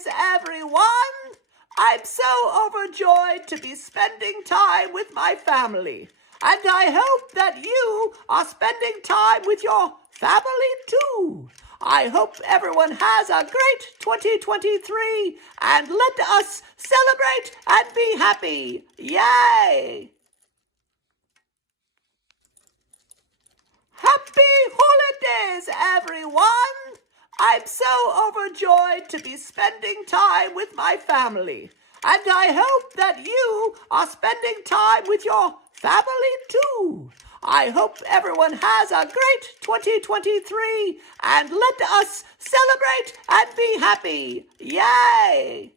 holidays, everyone! I'm so overjoyed to be spending time with my family, and I hope that you are spending time with your family too. I hope everyone has a great 2023, and let us celebrate and be happy. Yay! Happy holidays, everyone! I'm so overjoyed to be spending time with my family, and I hope that you are spending time with your family too. I hope everyone has a great 2023, and let us celebrate and be happy. Yay!